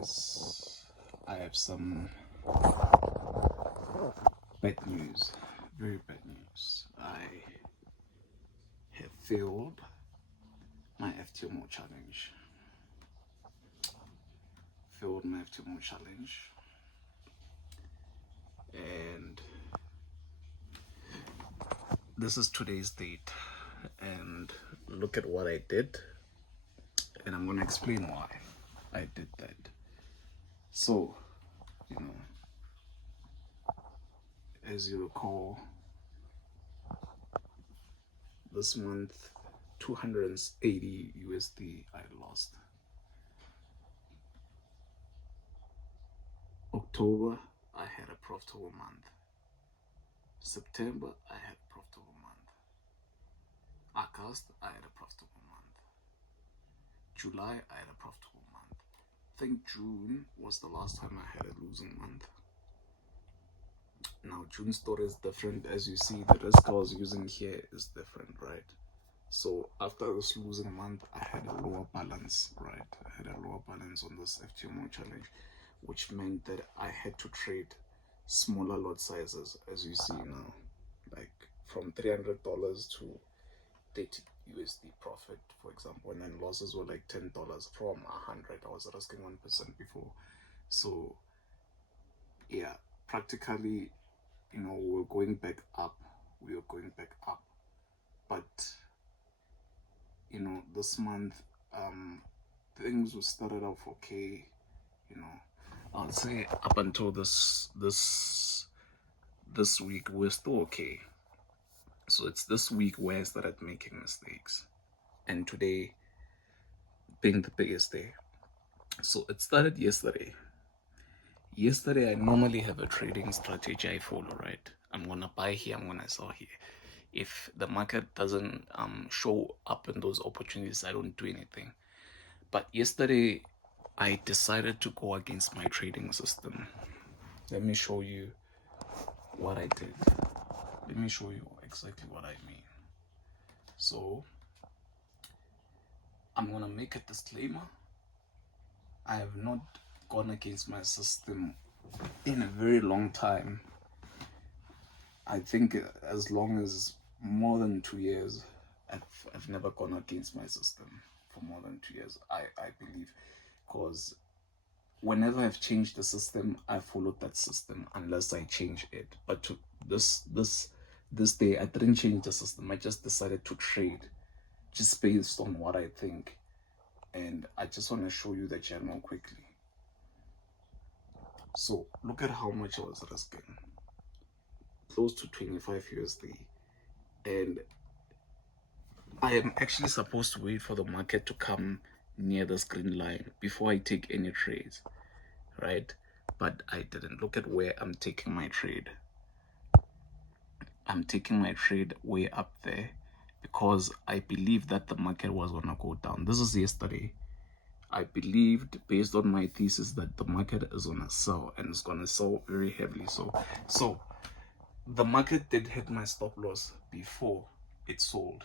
I have some bad news, very bad news. I have failed my FTMO challenge. Failed my FTMO challenge, and this is today's date. And look at what I did, and I'm gonna explain why I did that. So, you know, as you recall, this month 280 USD I lost. October I had a profitable month. September I had a profitable month. August I had a profitable month. July I had a profitable month. I think June was the last time I had a losing month. Now June's story is different. As you see, the risk I was using here is different, right? So after this losing month, I had a lower balance, right? I had a lower balance on this FTMO challenge, which meant that I had to trade smaller lot sizes, as you see now, like from $300 to 30 USD profit, for example, and then losses were like $10 from 100. I was risking 1% before. So yeah, practically, we were going back up. But this month, things were started off okay. I'll say up until this week we're still okay. So it's this week where I started making mistakes, and today being the biggest day. So it started yesterday. I normally have a trading strategy I follow, right? I'm gonna buy here, I'm gonna sell here. If the market doesn't show up in those opportunities, I don't do anything. But yesterday I decided to go against my trading system. Let me show you what I did. Let me show you exactly what I mean. So I'm gonna make a disclaimer. I have not gone against my system in a very long time. I think as long as more than 2 years, I've never gone against my system for more than 2 years. I believe, because whenever I've changed the system, I followed that system unless I change it. But to this day, I didn't change the system. I just decided to trade just based on what I think. And I just want to show you the channel quickly. So look at how much I was risking. Close to 25 USD. And I am actually supposed to wait for the market to come near this green line before I take any trades, right? But I didn't. Look at where I'm taking my trade. I'm taking my trade way up there because I believe that the market was gonna go down. This is yesterday. I believed, based on my thesis, that the market is gonna sell, and it's gonna sell very heavily. So the market did hit my stop loss before it sold.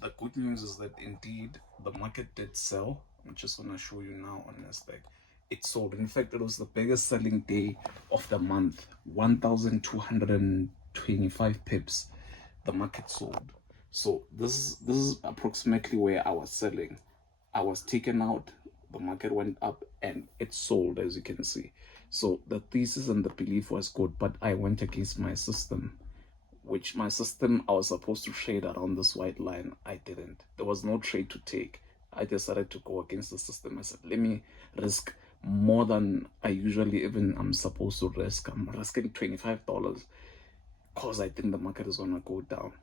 The good news is that indeed the market did sell. I'm just gonna show you now on Nasdaq. It sold. In fact, it was the biggest selling day of the month. 1,225 pips. The market sold. So this is approximately where I was selling. I was taken out, the market went up, and it sold, as you can see. So the thesis and the belief was good, but I went against my system, which my system, I was supposed to trade around this white line. I didn't. There was no trade to take. I decided to go against the system. I said, let me risk more than I usually even am supposed to risk. I'm risking $25 because I think the market is going to go down.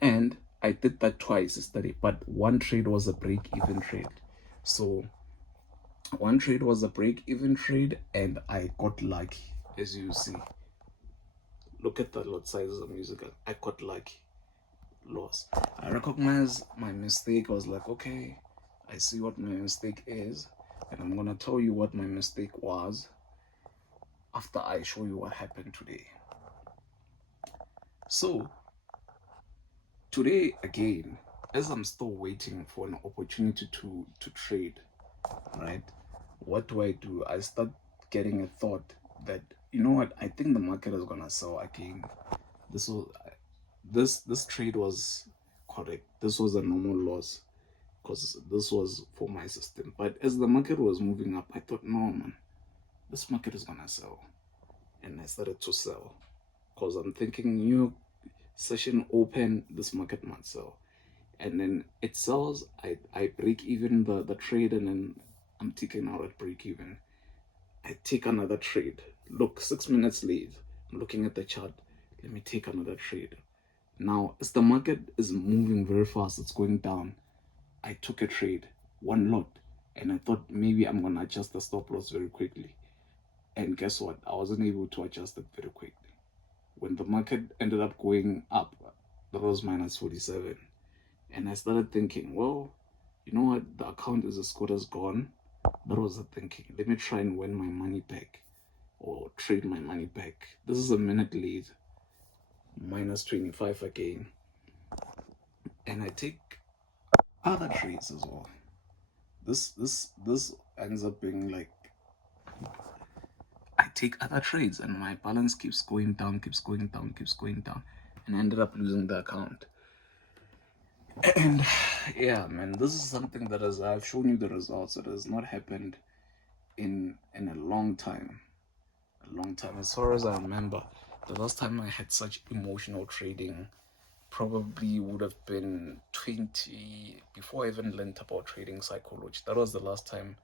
And I did that twice yesterday, but one trade was a break-even trade. So one trade was a break-even trade, and I got lucky, as you see. Look at the lot sizes I'm using. I got lucky. Loss. I recognize my mistake. I was like, okay, I see what my mistake is, and I'm gonna tell you what my mistake was after I show you what happened today. So today again, as I'm still waiting for an opportunity to trade, right? what do? I start getting a thought that, you know what, I think the market is gonna sell again. This was this trade was correct. This was a normal loss because this was for my system. But as the market was moving up, I thought, no man, this market is gonna sell. And I started to sell because I'm thinking new session open, this market might sell. And then it sells, I break even the trade, and then I'm taking out at break even. I take another trade. Look, 6 minutes late, I'm looking at the chart. Let me take another trade. Now, as the market is moving very fast, it's going down. I took a trade, one lot, and I thought maybe I'm gonna adjust the stop loss very quickly. And guess what? I wasn't able to adjust it very quickly. When the market ended up going up, that was minus 47. And I started thinking, well, you know what? The account is as good as gone. That was the thinking. Let me try and win my money back or trade my money back. This is a minute lead, minus 25 again. And I take other trades as well. This ends up being like, I take other trades and my balance keeps going down, keeps going down, keeps going down, and I ended up losing the account. And yeah, man, this is something that I've shown you the results. It has not happened in a long time. A long time. As far as I remember, the last time I had such emotional trading probably would have been 20, before I even learned about trading psychology. That was the last time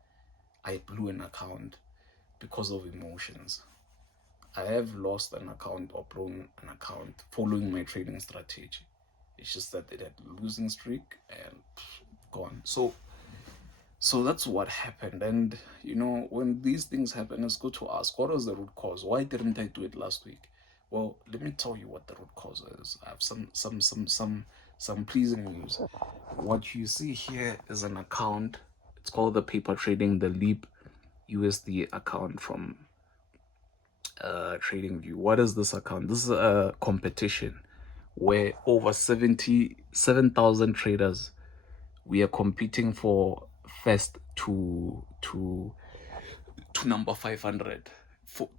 I blew an account because of emotions. I have lost an account or blown an account following my trading strategy. It's just that it had a losing streak and gone. So that's what happened. And you know, when these things happen, it's good to ask, what was the root cause? Why didn't I do it last week? Well, let me tell you what the root cause is. I have some pleasing news. What you see here is an account. It's called the paper trading, the Leap USD account from TradingView. What is this account? This is a competition where over 77,000 traders, we are competing for first to number 500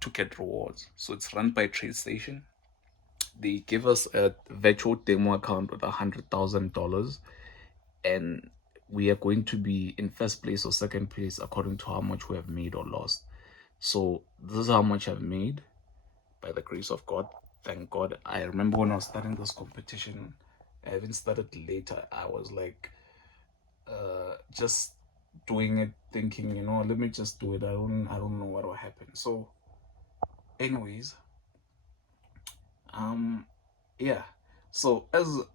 to get rewards. So it's run by TradeStation. They give us a virtual demo account with $100,000, and we are going to be in first place or second place according to how much we have made or lost. So this is how much I've made by the grace of God. Thank God. I remember when I was starting this competition, I even started later. I was like, just doing it, thinking, you know, let me just do it. I don't know what will happen. So, anyways, yeah. So as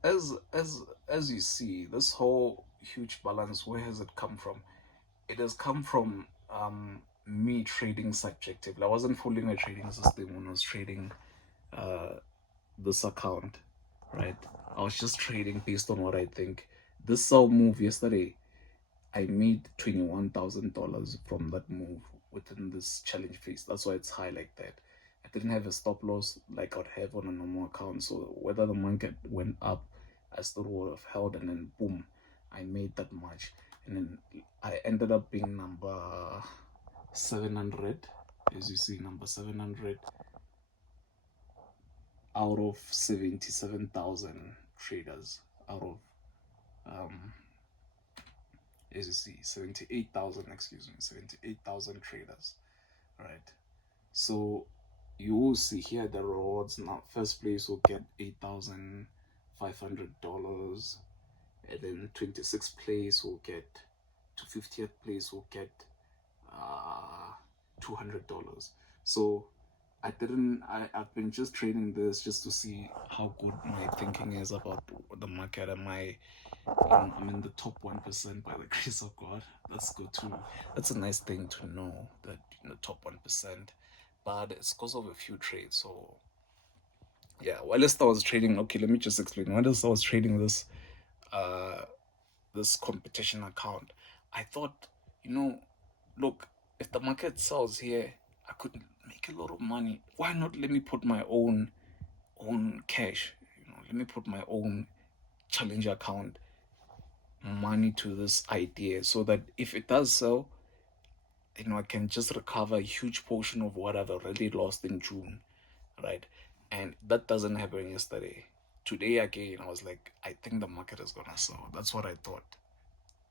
you see, this whole huge balance, where has it come from? It has come from me trading subjectively. I wasn't following a trading system when I was trading this account, right? I was just trading based on what I think. This saw move yesterday. I made $21,000 from that move within this challenge phase. That's why it's high like that. I didn't have a stop loss like I'd have on a normal account. So whether the market went up, I still would have held, and then boom, I made that much. And then I ended up being number 700, as you see, number 700 out of 77,000 traders, out of as you see, 78,000, excuse me, 78,000 traders, right? So you will see here the rewards. Now first place will get $8,500, and then 26th place will get, to 50th place will get $200. So I've been just trading this just to see how good my thinking is about the market. I'm in the top 1% by the grace of God. That's good too. That's a nice thing to know, that in the top 1%. But it's because of a few trades. So yeah, whilst I was trading, okay, let me just explain. Whilst I was trading this competition account, I thought, you know, look, if the market sells here, I could make a lot of money. Why not let me put my own cash? You know, let me put my own challenge account money to this idea, so that if it does sell, I can just recover a huge portion of what I've already lost in June, right? And that doesn't happen yesterday. Today again, I was like, I think the market is gonna sell. That's what I thought.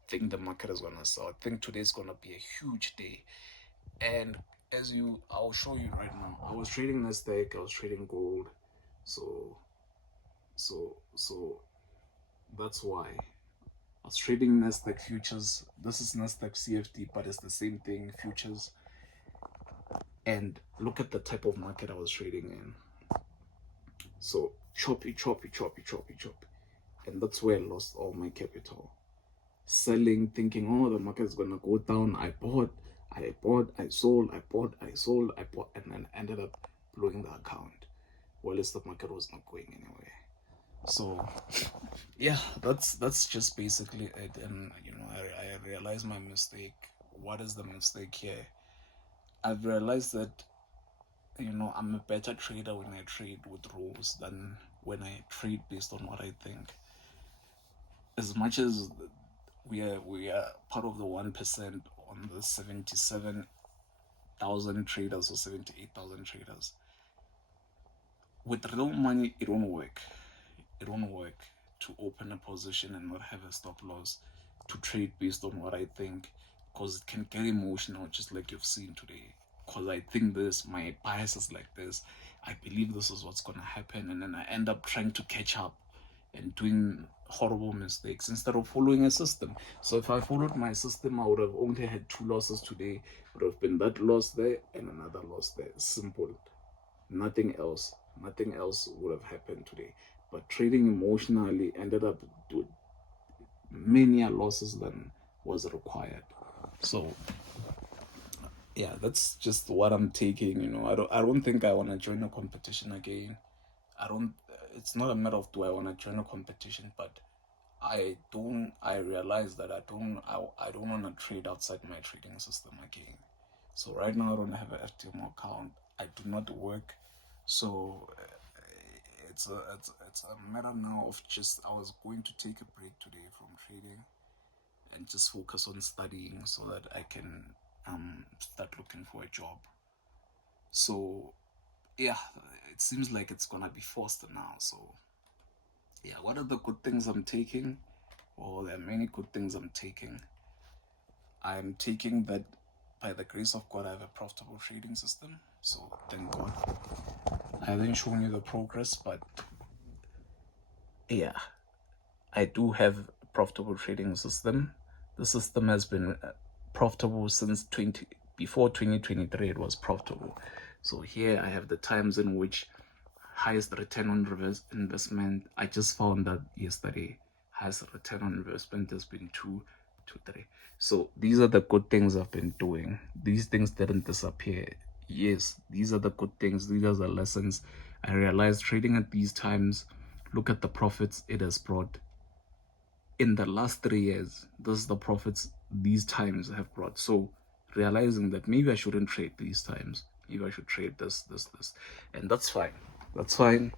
Think the market is gonna sell. I think today's gonna be a huge day. And I'll show you right now. I was trading Nasdaq, I was trading gold, so so that's why I was trading Nasdaq futures. This is Nasdaq CFD, but it's the same thing, futures. And look at the type of market I was trading in. So choppy, choppy, choppy, choppy, choppy. And that's where I lost all my capital. Selling, thinking, oh, the market is gonna go down. I bought, I sold, I bought, I sold, I bought, and then ended up blowing the account. Well, the market was not going anywhere. So yeah, that's just basically it. And I realized my mistake. What is the mistake here? I've realized that I'm a better trader when I trade with rules than when I trade based on what I think. As much as we are part of the 1% on the 77,000 traders or 78,000 traders, with real money it won't work. It won't work to open a position and not have a stop loss, to trade based on what I think, because it can get emotional, just like you've seen today. Because I think this, my bias is like this, I believe this is what's gonna happen, and then I end up trying to catch up and doing horrible mistakes instead of following a system. So if I followed my system, I would have only had 2 losses today. Would have been that loss there and another loss there. Simple. Nothing else. Nothing else would have happened today. But trading emotionally ended up with many losses than was required. So yeah, that's just what I'm taking. I don't think I want to join a competition again. I don't. It's not a matter of do I want to join a competition, but I realize that I don't want to trade outside my trading system again. So right now I don't have an FTMO account. I do not work, so it's a matter now of just I was going to take a break today from trading and just focus on studying so that I can start looking for a job. So yeah, it seems like it's gonna be forced now. So yeah, what are the good things I'm taking? Well, there are many good things I'm taking. I'm taking that by the grace of God, I have a profitable trading system. So thank God. I haven't shown you the progress, but yeah, I do have a profitable trading system. The system has been profitable since before 2023. It was profitable. So here I have the times in which highest return on reverse investment. I just found that yesterday. Highest return on investment has been 2 to 3. So these are the good things I've been doing. These things didn't disappear. Yes, these are the good things. These are the lessons. I realized trading at these times, look at the profits it has brought. In the last 3 years, this is the profits these times have brought. So realizing that maybe I shouldn't trade these times. Maybe I should trade this. And that's fine. That's fine.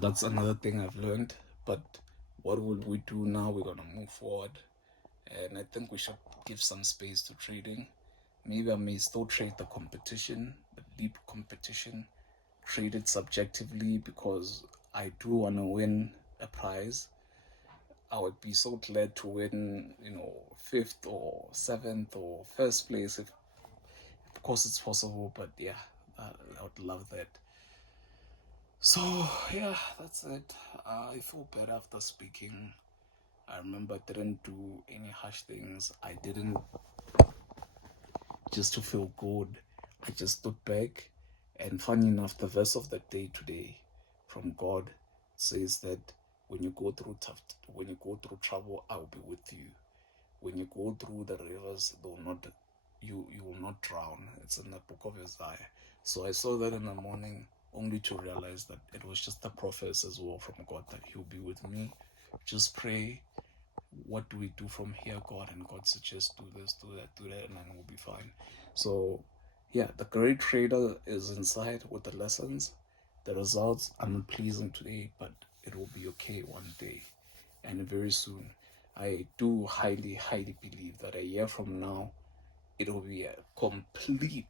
That's another thing I've learned. But what will we do now? We're gonna move forward. And I think we should give some space to trading. Maybe I may still trade the competition, the deep competition, trade it subjectively because I do want to win a prize. I would be so glad to win, 5th or 7th or first place if, of course, it's possible. But yeah, I would love that. So yeah, that's it. I feel better after speaking. I remember I didn't do any harsh things. I didn't just to feel good. I just stood back, and funny enough, the verse of the day today from God says that when you go through trouble, I will be with you. When you go through the rivers, you will not drown. It's in the book of Isaiah. So I saw that in the morning, only to realize that it was just a prophecy as well from God that He'll be with me. Just pray. What do we do from here, God? And God suggests do this, do that, and then we'll be fine. So yeah, the great trader is inside with the lessons. The results are not pleasing today, but it will be okay one day and very soon. I do highly believe that a year from now, it will be a complete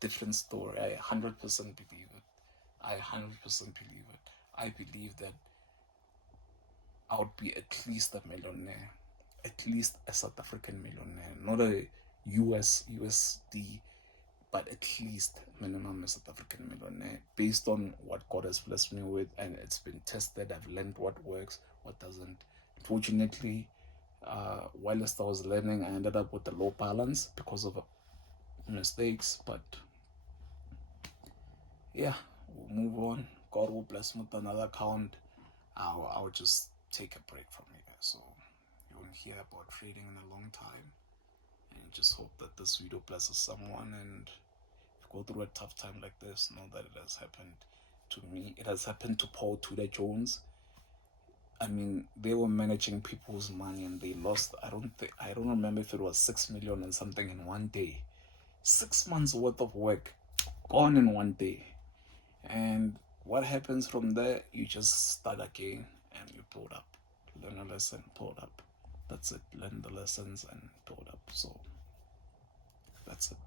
different story. I 100% believe it. I 100% believe it. I believe that I would be at least a millionaire, at least a South African millionaire, not a USD, but at least minimum a South African millionaire, based on what God has blessed me with, and it's been tested. I've learned what works, what doesn't. Unfortunately, whilst I was learning, I ended up with a low balance because of mistakes. But yeah, we'll move on. God will bless me with another account. I'll just take a break from it. So you won't hear about trading in a long time. And just hope that this video blesses someone. And if you go through a tough time like this, know that it has happened to me. It has happened to Paul Tudor Jones. I mean, they were managing people's money and they lost. I don't remember if it was 6 million and something in one day. 6 months worth of work gone in one day. And what happens from there? You just start again and you build up. Learn a lesson, build up. That's it. Learn the lessons and build up. So that's it.